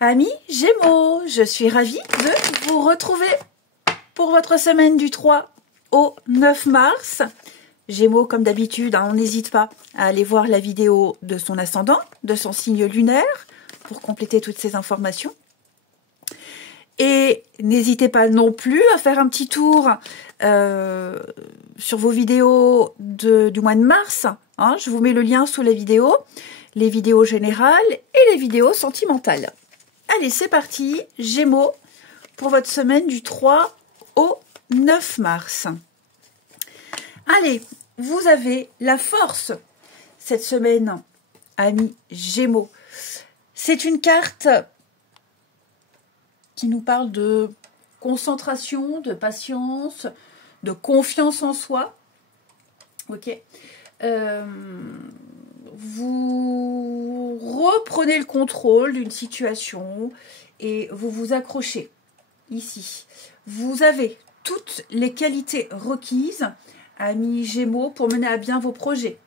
Amis Gémeaux, je suis ravie de vous retrouver pour votre semaine du 3 au 9 mars. Gémeaux, comme d'habitude, on n'hésite pas à aller voir la vidéo de son ascendant, de son signe lunaire, pour compléter toutes ces informations. Et n'hésitez pas non plus à faire un petit tour sur vos vidéos du mois de mars. Je vous mets le lien sous la vidéo, les vidéos générales et les vidéos sentimentales. Allez, c'est parti, Gémeaux, pour votre semaine du 3 au 9 mars. Allez, vous avez la force cette semaine, amis Gémeaux. C'est une carte qui nous parle de concentration, de patience, de confiance en soi. Ok. Vous reprenez le contrôle d'une situation et vous vous accrochez ici. Vous avez toutes les qualités requises, amis Gémeaux, pour mener à bien vos projets.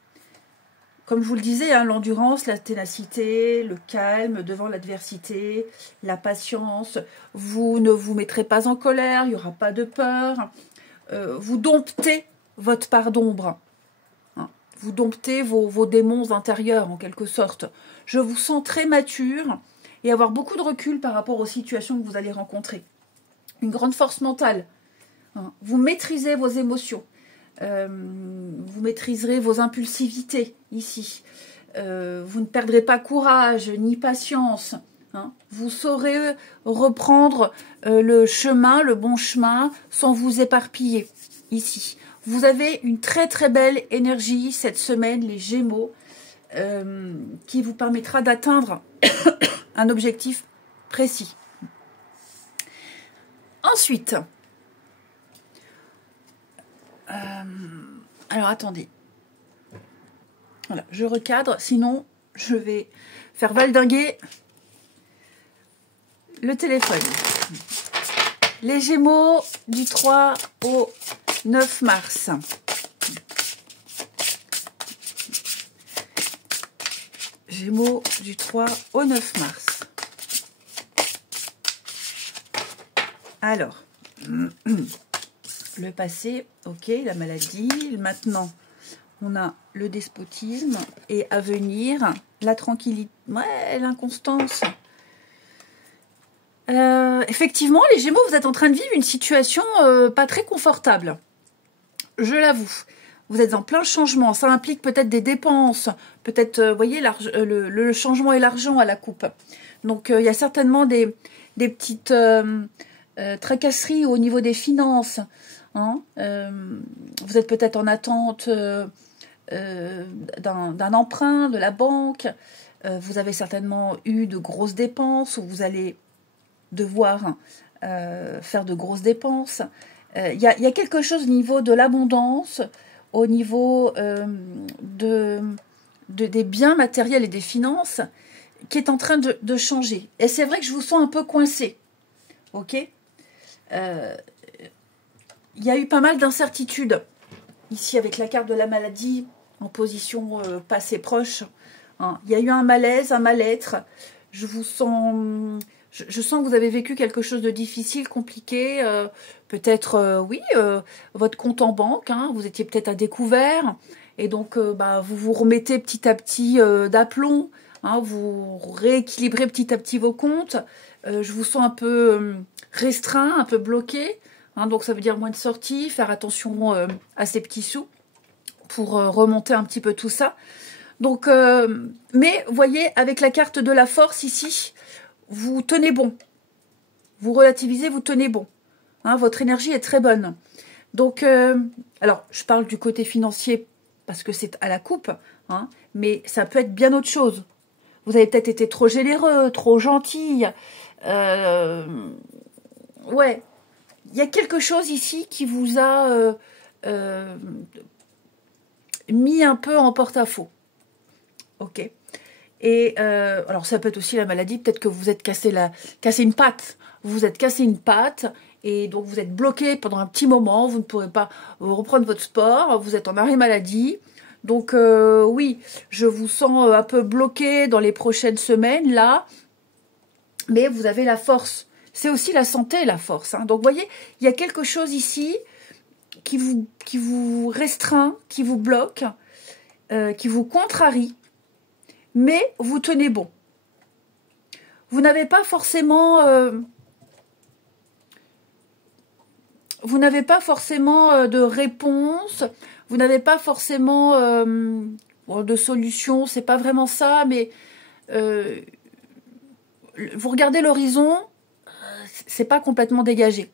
Comme je vous le disais, l'endurance, la ténacité, le calme devant l'adversité, la patience. Vous ne vous mettrez pas en colère, il n'y aura pas de peur. Vous domptez votre part d'ombre. Vous domptez vos démons intérieurs, en quelque sorte. Je vous sens très mature et avoir beaucoup de recul par rapport aux situations que vous allez rencontrer. Une grande force mentale. Vous maîtrisez vos émotions. Vous maîtriserez vos impulsivités ici. Vous ne perdrez pas courage ni patience. Vous saurez reprendre le chemin, le bon chemin, sans vous éparpiller ici. Vous avez une très très belle énergie cette semaine, les Gémeaux, qui vous permettra d'atteindre un objectif précis. Ensuite, alors attendez, voilà, je recadre, sinon je vais faire valdinguer le téléphone. Les Gémeaux du 3 au 9 mars. Gémeaux du 3 au 9 mars. Alors, le passé, ok, la maladie. Maintenant, on a le despotisme. Et à venir, la tranquillité, ouais, l'inconstance. Effectivement, les Gémeaux, vous êtes en train de vivre une situation pas très confortable. Je l'avoue. Vous êtes en plein changement. Ça implique peut-être des dépenses. Peut-être, vous voyez, le changement et l'argent à la coupe. Donc, il y a certainement des petites tracasseries au niveau des finances. Vous êtes peut-être en attente d'un emprunt de la banque. Vous avez certainement eu de grosses dépenses où vous allez devoir faire de grosses dépenses. Il y a quelque chose au niveau de l'abondance, au niveau des biens matériels et des finances qui est en train de changer. Et c'est vrai que je vous sens un peu coincé. Ok. Il y a eu pas mal d'incertitudes ici avec la carte de la maladie en position passée proche. Il y a eu un malaise, un mal-être. Je vous sens... Je sens que vous avez vécu quelque chose de difficile, compliqué, peut-être, oui, votre compte en banque, vous étiez peut-être à découvert, et donc vous vous remettez petit à petit d'aplomb, vous rééquilibrez petit à petit vos comptes, je vous sens un peu restreint, un peu bloqué, donc ça veut dire moins de sorties, faire attention à ces petits sous pour remonter un petit peu tout ça. Donc, mais vous voyez, avec la carte de la force ici, vous tenez bon, vous relativisez, vous tenez bon. Votre énergie est très bonne. Donc, alors, je parle du côté financier parce que c'est à la coupe, mais ça peut être bien autre chose. Vous avez peut-être été trop généreux, trop gentil. Ouais, il y a quelque chose ici qui vous a mis un peu en porte-à-faux. Ok. Et alors ça peut être aussi la maladie, peut-être que vous êtes cassé une patte, vous êtes cassé une patte et donc vous êtes bloqué pendant un petit moment, vous ne pourrez pas reprendre votre sport, vous êtes en arrêt maladie. Donc oui, je vous sens un peu bloqué dans les prochaines semaines là. mais vous avez la force. C'est aussi la santé, la force. Hein. Donc, vous voyez, il y a quelque chose ici qui vous restreint, qui vous bloque, qui vous contrarie, mais vous tenez bon. Vous n'avez pas forcément... de réponse, vous n'avez pas forcément de solution, c'est pas vraiment ça, mais vous regardez l'horizon, c'est pas complètement dégagé.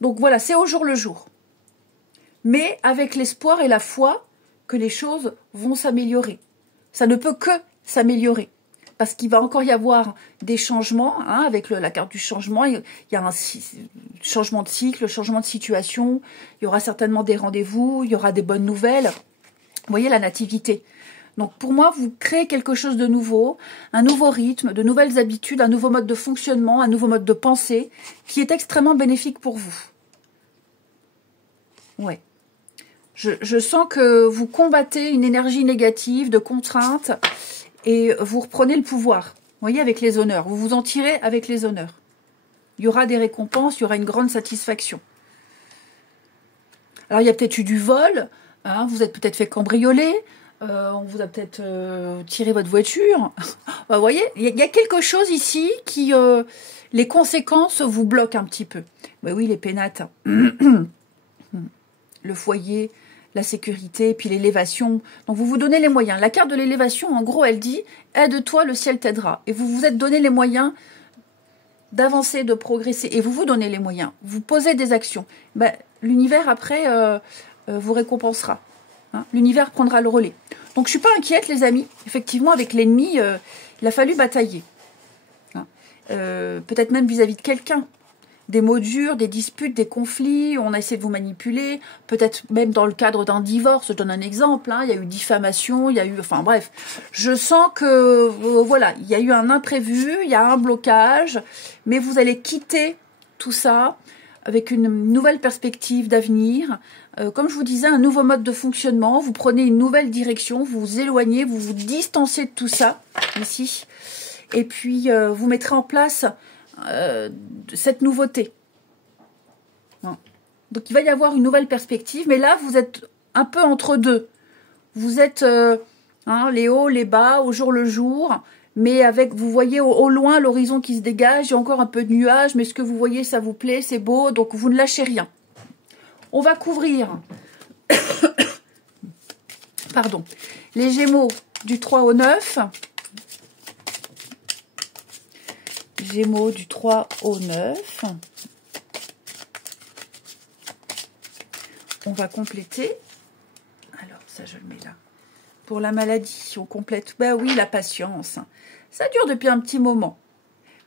Donc voilà, c'est au jour le jour. Mais avec l'espoir et la foi que les choses vont s'améliorer. Ça ne peut que s'améliorer. Parce qu'il va encore y avoir des changements, hein, avec la carte du changement. Il y a un changement de cycle, changement de situation. Il y aura certainement des rendez-vous, il y aura des bonnes nouvelles. Vous voyez la nativité. Donc pour moi, vous créez quelque chose de nouveau, un nouveau rythme, de nouvelles habitudes, un nouveau mode de fonctionnement, un nouveau mode de pensée qui est extrêmement bénéfique pour vous. Ouais. Je sens que vous combattez une énergie négative, de contrainte, et vous reprenez le pouvoir. Vous voyez, avec les honneurs. Vous vous en tirez avec les honneurs. Il y aura des récompenses, il y aura une grande satisfaction. Alors, il y a peut-être eu du vol, hein, vous êtes peut-être fait cambrioler, on vous a peut-être tiré votre voiture. Vous voyez, il y a quelque chose ici qui... les conséquences vous bloquent un petit peu. Ben oui, les pénates. Le foyer, la sécurité, puis l'élévation. Donc, vous vous donnez les moyens. La carte de l'élévation, en gros, elle dit « Aide-toi, le ciel t'aidera ». Et vous vous êtes donné les moyens d'avancer, de progresser. Et vous vous donnez les moyens. Vous posez des actions. Ben, l'univers, après, vous récompensera. Hein. L'univers prendra le relais. Donc, je ne suis pas inquiète, les amis. Effectivement, avec l'ennemi, il a fallu batailler. Hein. Peut-être même vis-à-vis de quelqu'un. Des mots durs, des disputes, des conflits, on a essayé de vous manipuler, peut-être même dans le cadre d'un divorce, je donne un exemple, hein, il y a eu diffamation, il y a eu, enfin bref, je sens que, voilà, il y a eu un imprévu, il y a un blocage, mais vous allez quitter tout ça avec une nouvelle perspective d'avenir, comme je vous disais, un nouveau mode de fonctionnement, vous prenez une nouvelle direction, vous vous éloignez, vous vous distanciez de tout ça, ici, et puis vous mettrez en place cette nouveauté. Donc il va y avoir une nouvelle perspective, mais là vous êtes un peu entre deux. Vous êtes les hauts, les bas, au jour le jour, mais avec, vous voyez au loin l'horizon qui se dégage, il y a encore un peu de nuages, mais ce que vous voyez ça vous plaît, c'est beau, donc vous ne lâchez rien. On va couvrir pardon, les Gémeaux du 3 au 9. Gémeaux du 3 au 9. On va compléter. Alors, ça, je le mets là. Pour la maladie, on complète. Ben oui, la patience. Ça dure depuis un petit moment.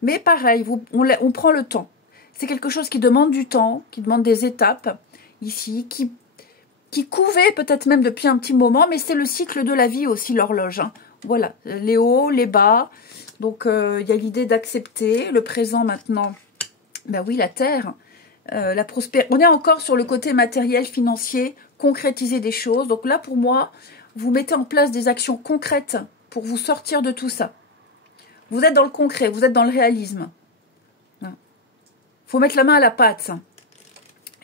Mais pareil, on prend le temps. C'est quelque chose qui demande du temps, qui demande des étapes, ici, qui couvait peut-être même depuis un petit moment, mais c'est le cycle de la vie aussi, l'horloge. Hein. Voilà, les hauts, les bas. Donc, il y a l'idée d'accepter le présent maintenant. Ben oui, la terre, la prospérité. On est encore sur le côté matériel, financier, concrétiser des choses. Donc là, pour moi, vous mettez en place des actions concrètes pour vous sortir de tout ça. Vous êtes dans le concret, vous êtes dans le réalisme. Il faut mettre la main à la pâte.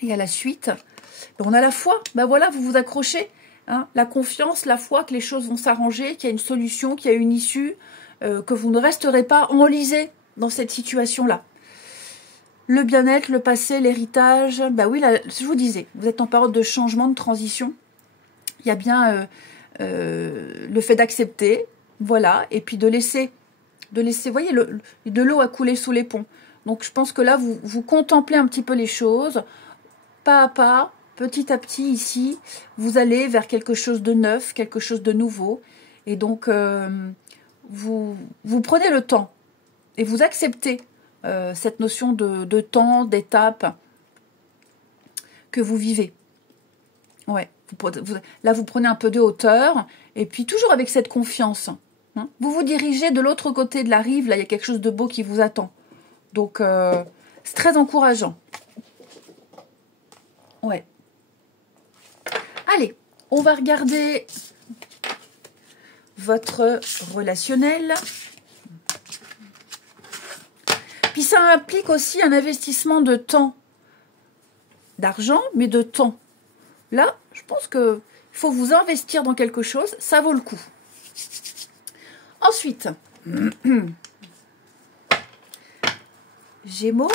Et à la suite, on a la foi. Ben voilà, vous vous accrochez. Hein, la confiance, la foi que les choses vont s'arranger, qu'il y a une solution, qu'il y a une issue. Que vous ne resterez pas enlisé dans cette situation-là. Le bien-être, le passé, l'héritage, bah oui, là, je vous disais, vous êtes en période de changement, de transition. Il y a bien le fait d'accepter, voilà, et puis de laisser, vous voyez, de l'eau a coulé sous les ponts. Donc je pense que là, vous contemplez un petit peu les choses, pas à pas, petit à petit ici, vous allez vers quelque chose de neuf, quelque chose de nouveau, et donc... Vous prenez le temps et vous acceptez cette notion de temps, d'étape que vous vivez. Ouais, là, vous prenez un peu de hauteur et puis toujours avec cette confiance. Hein, vous vous dirigez de l'autre côté de la rive, là, il y a quelque chose de beau qui vous attend. Donc, c'est très encourageant. Ouais. Allez, on va regarder... votre relationnel. Puis ça implique aussi un investissement de temps, d'argent, mais de temps. Là, je pense qu'il faut vous investir dans quelque chose, ça vaut le coup. Ensuite, Gémeaux,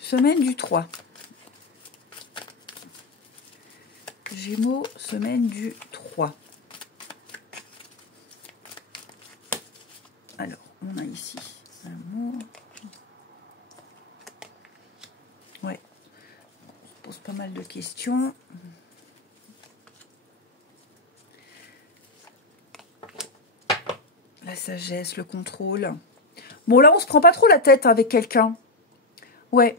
semaine du 3. Gémeaux, semaine du 3. Alors, on a ici l'amour. Ouais, on se pose pas mal de questions. La sagesse, le contrôle. Bon, là, on se prend pas trop la tête avec quelqu'un. Ouais.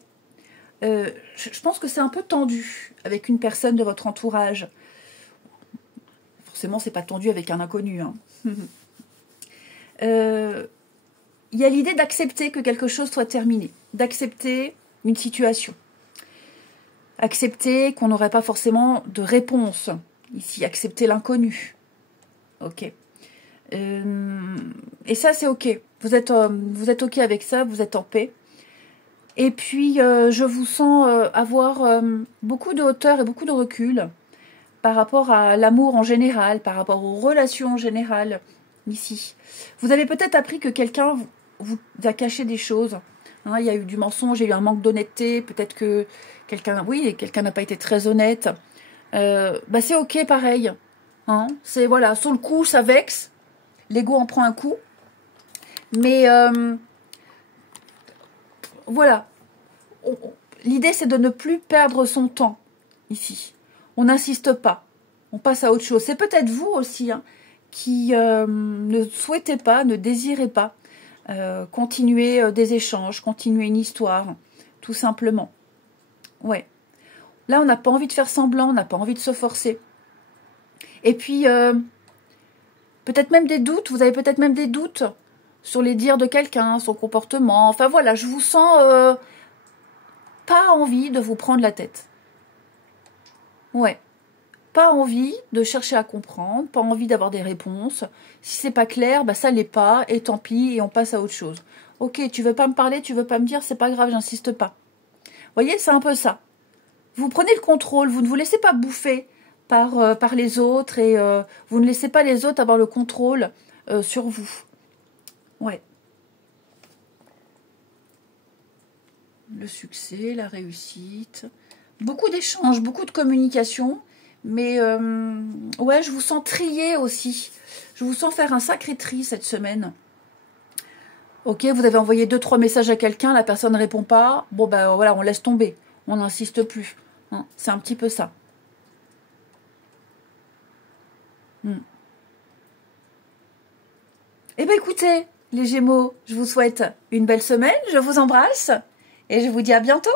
Je pense que c'est un peu tendu avec une personne de votre entourage. Forcément, c'est pas tendu avec un inconnu. Hein. Il y a l'idée d'accepter que quelque chose soit terminé. D'accepter une situation. Accepter qu'on n'aurait pas forcément de réponse. Ici, accepter l'inconnu. Ok. Et ça, c'est ok. Vous êtes ok avec ça, vous êtes en paix. Et puis, je vous sens avoir beaucoup de hauteur et beaucoup de recul par rapport à l'amour en général, par rapport aux relations en général, ici. Vous avez peut-être appris que quelqu'un vous a caché des choses. Hein, il y a eu du mensonge, il y a eu un manque d'honnêteté, peut-être que quelqu'un n'a pas été très honnête. C'est ok, pareil. Hein, c'est, voilà, sur le coup, ça vexe. L'ego en prend un coup. Mais voilà. L'idée, c'est de ne plus perdre son temps ici. On n'insiste pas. On passe à autre chose. C'est peut-être vous aussi hein, qui ne souhaitez pas, ne désirez pas continuer des échanges, continuer une histoire, tout simplement. Ouais. Là, on n'a pas envie de faire semblant, on n'a pas envie de se forcer. Et puis, peut-être même des doutes. Vous avez peut-être même des doutes sur les dires de quelqu'un, son comportement. Enfin voilà, je vous sens pas envie de vous prendre la tête. Ouais. Pas envie de chercher à comprendre, pas envie d'avoir des réponses. Si c'est pas clair, ça l'est pas, et tant pis, et on passe à autre chose. Ok, tu veux pas me parler, tu veux pas me dire, c'est pas grave, j'insiste pas. Vous voyez, c'est un peu ça. Vous prenez le contrôle, vous ne vous laissez pas bouffer par les autres, et vous ne laissez pas les autres avoir le contrôle sur vous. Ouais. Le succès, la réussite, beaucoup d'échanges, beaucoup de communication, mais ouais, je vous sens trier aussi. Je vous sens faire un sacré tri cette semaine. Ok, vous avez envoyé 2-3 messages à quelqu'un, la personne ne répond pas. Bon, voilà, on laisse tomber. On n'insiste plus. Hein, c'est un petit peu ça. Eh bien, écoutez, les Gémeaux, je vous souhaite une belle semaine. Je vous embrasse et je vous dis à bientôt.